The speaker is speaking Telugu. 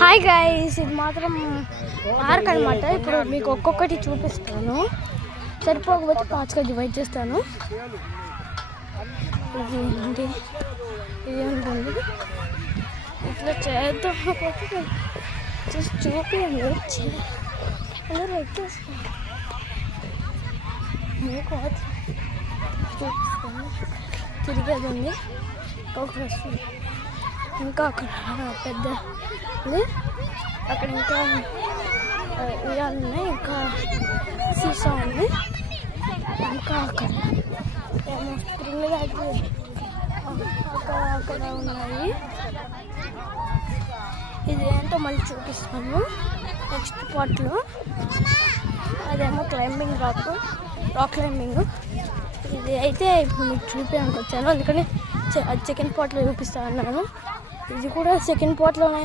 హాయ్ గైస్, ఇది మాత్రం పార్క్ అనమాట. ఇప్పుడు మీకు ఒక్కొక్కటి చూపిస్తాను, సరిపోకపోతే పార్ట్స్గా డివైడ్ చేస్తాను. ఇది ఏంటి, ఇది ఉంటుంది, ఇట్లా చేద్దాం జస్ట్ చూపించండి. అందరూ వచ్చేస్తాను, మీకు చూపిస్తాను. తిరిగేది ఉంది, ఇంకా అక్కడ పెద్ద అక్కడ ఇంకా ఉయ్యాలు ఉన్నాయి, ఇంకా సీసా ఉంది, ఇంకా అక్కడ స్ప్రింగ్ లాంటి అక్కడ ఉన్నాయి. ఇది ఏంటో మళ్ళీ చూపిస్తాను నెక్స్ట్ పార్ట్లో. అదేమో క్లైంబింగ్ రాక్ క్లైంబింగ్. ఇది అయితే ఇప్పుడు మీకు చూపించడానికి వచ్చాను, అందుకని సెకండ్ పార్ట్లో చూపిస్తాను అన్నాను. ఇది కూడా సెకండ్ పార్ట్లోనే.